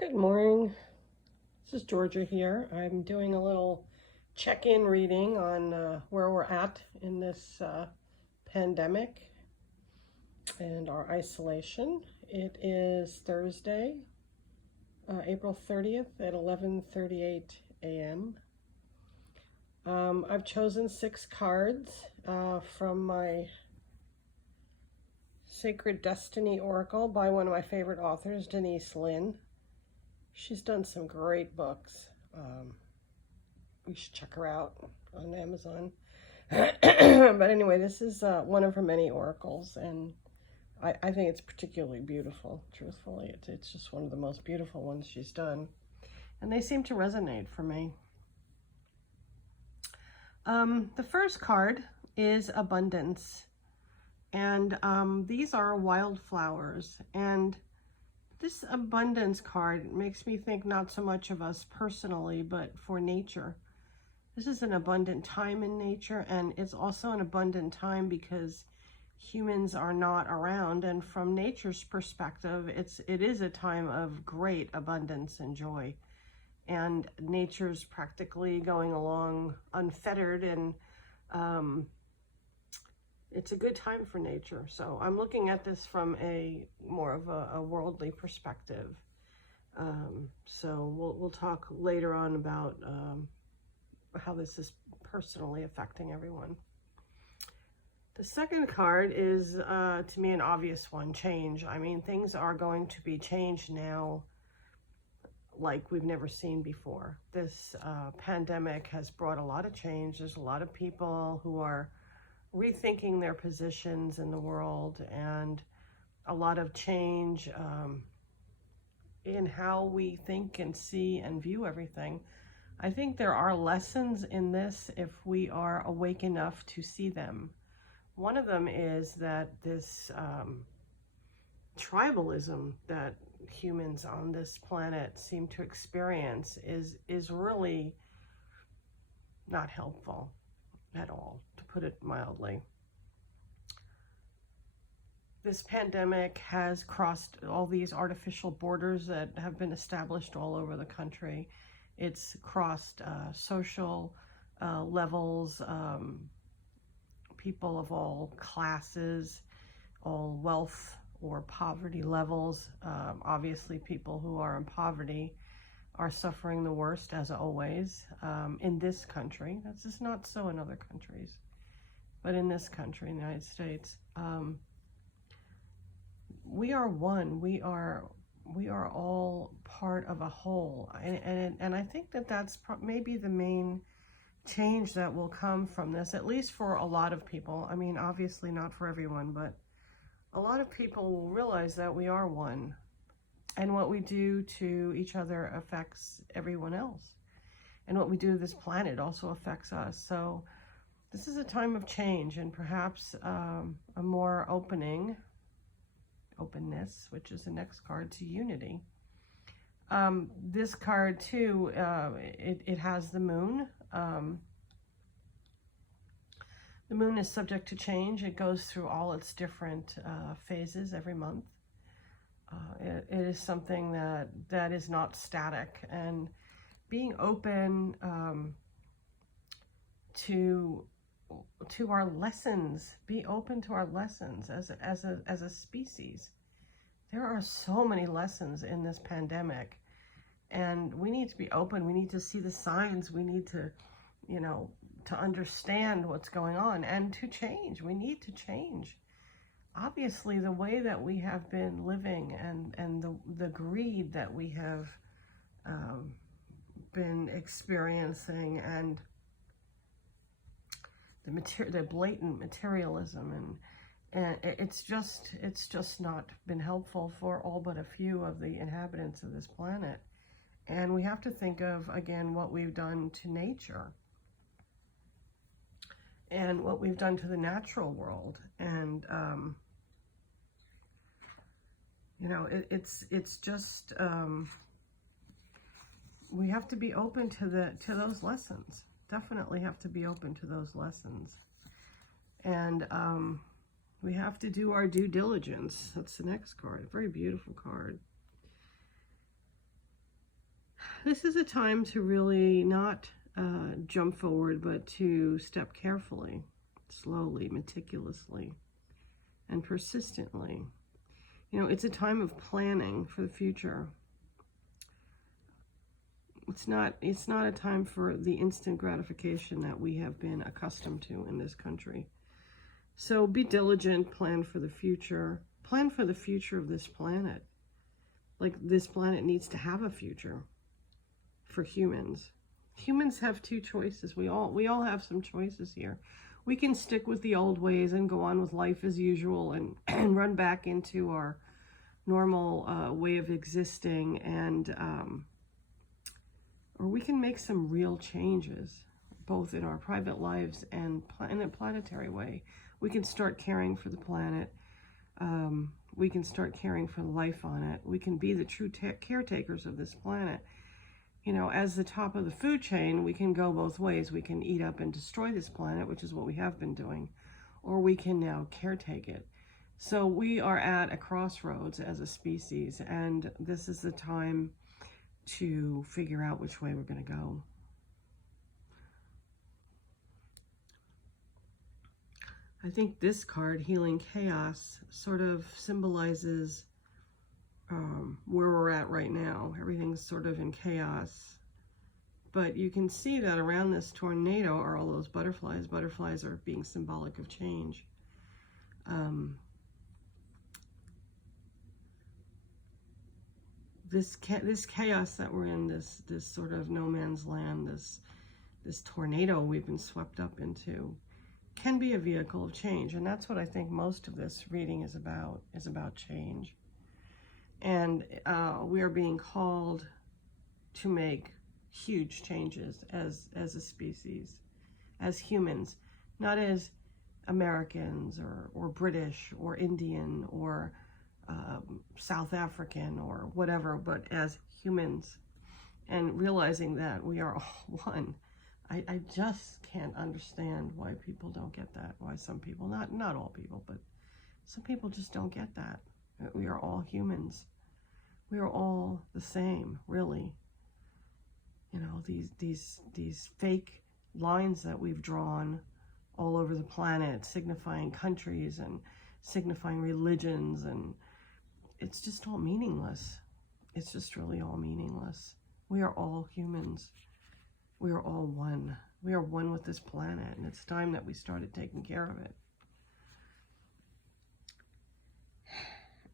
Good morning. This is Georgia here. I'm doing a little check-in reading on where we're at in this pandemic and our isolation. It is Thursday, April 30th at 11:38 a.m. I've chosen 6 cards from my Sacred Destiny Oracle by one of my favorite authors, Denise Linn. She's done some great books. You should check her out on Amazon. But anyway, this is one of her many oracles, and I think it's particularly beautiful, truthfully. It's just one of the most beautiful ones she's done. And they seem to resonate for me. The first card is Abundance. And these are wildflowers. And this abundance card makes me think not so much of us personally, but for nature. This is an abundant time in nature, and it's also an abundant time because humans are not around. And from nature's perspective, it is a time of great abundance and joy. And nature's practically going along unfettered, and it's a good time for nature. So I'm looking at this from a more of a worldly perspective. So we'll talk later on about how this is personally affecting everyone. The second card is, to me, an obvious one, change. I mean, things are going to be changed now like we've never seen before. This pandemic has brought a lot of change. There's a lot of people who are rethinking their positions in the world, and a lot of change in how we think and see and view everything. I think there are lessons in this if we are awake enough to see them. One of them is that this tribalism that humans on this planet seem to experience is really not helpful at all, to put it mildly. This pandemic has crossed all these artificial borders that have been established all over the country. It's crossed social levels, people of all classes, all wealth or poverty levels. Obviously, people who are in poverty are suffering the worst, as always, in this country. That's just not so in other countries, but in this country, in the United States, we are one. We are all part of a whole, and I think that that's maybe the main change that will come from this, at least for a lot of people. I mean, obviously not for everyone, but a lot of people will realize that we are one. And what we do to each other affects everyone else. And what we do to this planet also affects us. So this is a time of change, and perhaps a more openness, which is the next card, to unity. This card too, it has the moon. The moon is subject to change. It goes through all its different phases every month. It is something that is not static, and being open to our lessons, be open to our lessons as a species. There are so many lessons in this pandemic, and we need to be open. We need to see the signs. We need to, to understand what's going on and to change. We need to change. Obviously, the way that we have been living and the greed that we have been experiencing, and the blatant materialism, and it's just not been helpful for all but a few of the inhabitants of this planet. And we have to think of, again, what we've done to nature and what we've done to the natural world. And it's just we have to be open to those lessons. Definitely have to be open to those lessons. And we have to do our due diligence. That's the next card. A very beautiful card. this is a time to really not jump forward, but to step carefully, slowly, meticulously, and persistently. You know, it's a time of planning for the future. It's not a time for the instant gratification that we have been accustomed to in this country. So be diligent, plan for the future. Plan for the future of this planet. Like, this planet needs to have a future for humans. Humans have two choices. We all have some choices here. We can stick with the old ways and go on with life as usual and run back into our normal way of existing, and or we can make some real changes, both in our private lives and in a planetary way. We can start caring for the planet. We can start caring for life on it. We can be the true caretakers of this planet. You know, as the top of the food chain, we can go both ways. We can eat up and destroy this planet, which is what we have been doing, or we can now caretake it. So we are at a crossroads as a species, and this is the time to figure out which way we're going to go. I think this card, Healing Chaos, sort of symbolizes where we're at right now. Everything's sort of in chaos. But you can see that around this tornado are all those butterflies. Butterflies are being symbolic of change. This chaos that we're in, this sort of no man's land, this tornado we've been swept up into, can be a vehicle of change. And that's what I think most of this reading is about change. And we are being called to make huge changes as a species, as humans, not as Americans or British or Indian or South African or whatever, but as humans, and realizing that we are all one. I just can't understand why people don't get that, why some people, not all people, but some people just don't get that. We are all humans. We are all the same, really. You know, these fake lines that we've drawn all over the planet, signifying countries and signifying religions, and it's just all meaningless. It's just really all meaningless. We are all humans. We are all one. We are one with this planet, and it's time that we started taking care of it.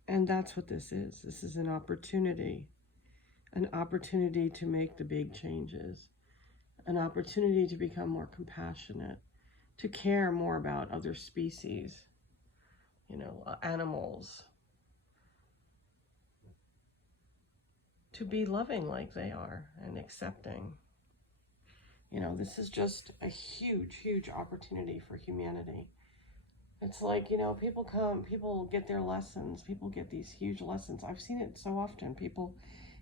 And that's what this is. This is an opportunity to make the big changes, an opportunity to become more compassionate, to care more about other species, you know, animals, to be loving like they are and accepting. You know, this is just a huge, huge opportunity for humanity. It's like, you know, people get their lessons, people get these huge lessons. I've seen it so often. People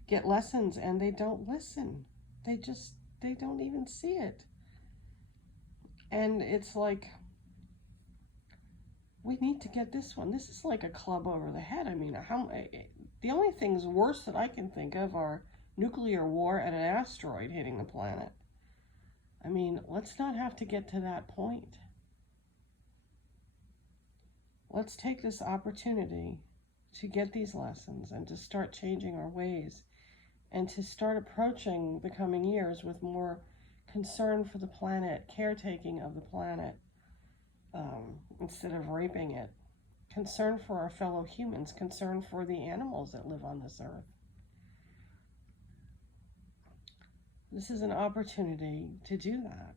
get lessons and they don't listen. They don't even see it. And it's like, we need to get this one. This is like a club over the head. I mean, the only things worse that I can think of are nuclear war and an asteroid hitting the planet. I mean, let's not have to get to that point. Let's take this opportunity to get these lessons and to start changing our ways and to start approaching the coming years with more concern for the planet, caretaking of the planet, instead of raping it. Concern for our fellow humans, concern for the animals that live on this earth. This is an opportunity to do that,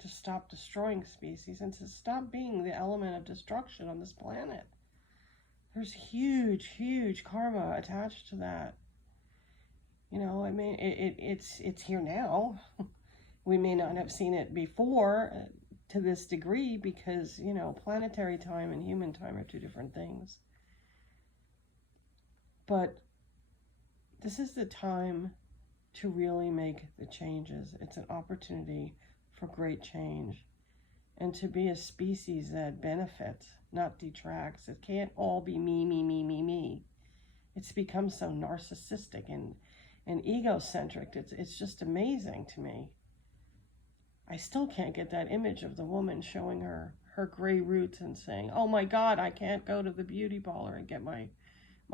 to stop destroying species and to stop being the element of destruction on this planet. There's huge, huge karma attached to that. You know, I mean, it's here now. We may not have seen it before to this degree because, you know, planetary time and human time are two different things. But this is the time to really make the changes. It's an opportunity for great change and to be a species that benefits, not detracts. It can't all be me, me, me, me, me. It's become so narcissistic, and and egocentric. It's just amazing to me. I still can't get that image of the woman showing her gray roots and saying, oh my God, I can't go to the beauty parlor and get my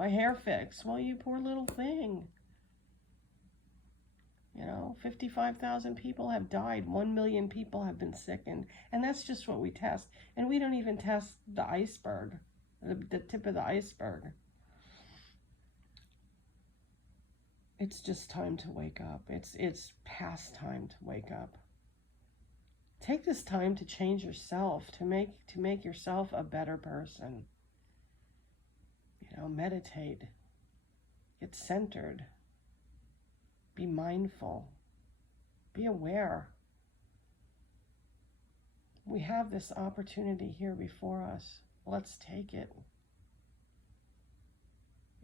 hair fixed. Well, you poor little thing. 55,000 people have died. 1 million people have been sickened. And that's just what we test. And we don't even test the iceberg, the tip of the iceberg. It's just time to wake up. It's past time to wake up. Take this time to change yourself, to make yourself a better person. Meditate. Get centered. Be mindful. Be aware. We have this opportunity here before us. Let's take it.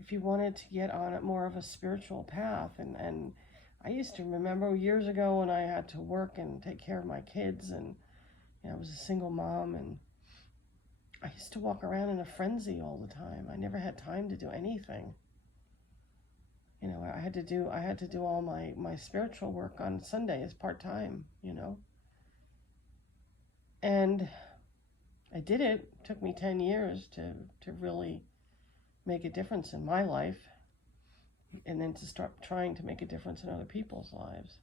If you wanted to get on it more of a spiritual path, and I used to remember years ago when I had to work and take care of my kids, and I was a single mom, and I used to walk around in a frenzy all the time. I never had time to do anything. I had to do all my spiritual work on Sundays part-time, And I did it. It took me 10 years to really make a difference in my life, and then to start trying to make a difference in other people's lives.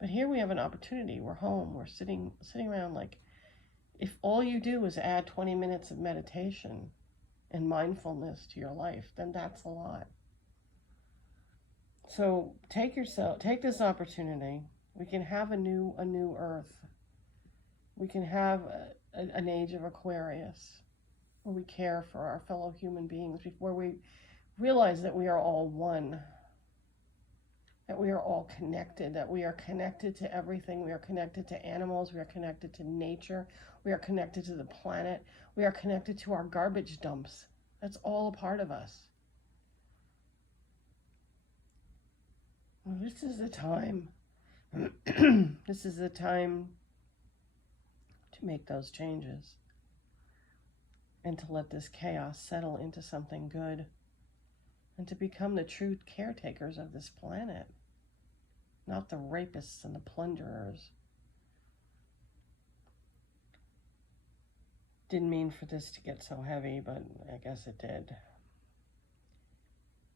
But here we have an opportunity. We're home. We're sitting around. Like, if all you do is add 20 minutes of meditation and mindfulness to your life, then that's a lot. So take this opportunity. We can have a new earth. We can have an age of Aquarius, where we care for our fellow human beings, where we realize that we are all one, that we are all connected, that we are connected to everything. We are connected to animals. We are connected to nature. We are connected to the planet. We are connected to our garbage dumps. That's all a part of us. This is the time. This is the time to make those changes and to let this chaos settle into something good and to become the true caretakers of this planet, not the rapists and the plunderers. Didn't mean for this to get so heavy, but I guess it did.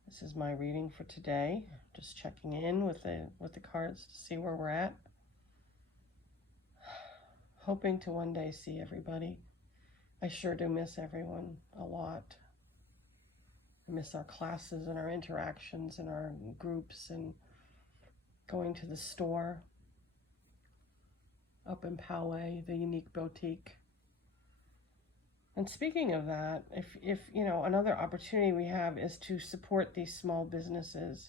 This is my reading for today. Just checking in with the cards to see where we're at. Hoping to one day see everybody. I sure do miss everyone a lot. I miss our classes and our interactions and our groups and going to the store up in Poway, the Unique Boutique. And speaking of that, if another opportunity we have is to support these small businesses,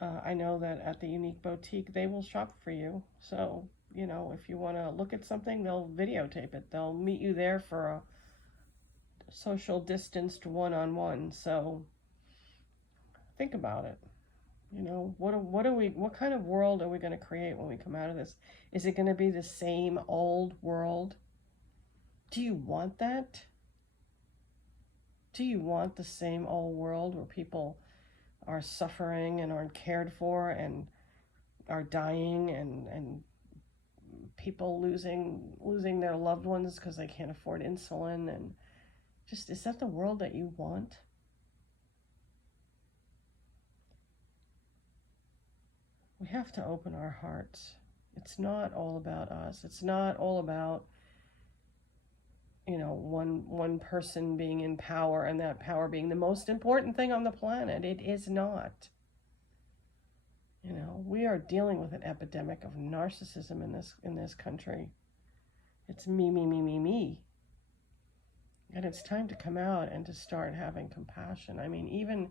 I know that at the Unique Boutique, they will shop for you. So, if you want to look at something, they'll videotape it. They'll meet you there for a social distanced one-on-one. So think about it. What kind of world are we going to create when we come out of this? Is it going to be the same old world? Do you want that? Do you want the same old world where people are suffering and aren't cared for and are dying and people losing their loved ones because they can't afford insulin? And just, is that the world that you want? We have to open our hearts. It's not all about us. It's not all about one person being in power and that power being the most important thing on the planet. It is not. We are dealing with an epidemic of narcissism in this country. It's me, me, me, me, me. And it's time to come out and to start having compassion. I mean, even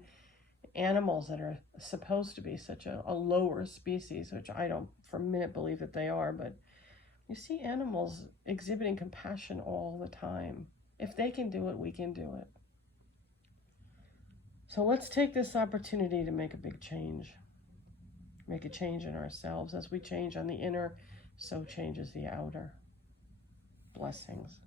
animals that are supposed to be such a lower species, which I don't for a minute believe that they are, but you see animals exhibiting compassion all the time. If they can do it, we can do it. So let's take this opportunity to make a big change. Make a change in ourselves. As we change on the inner, so changes the outer. Blessings.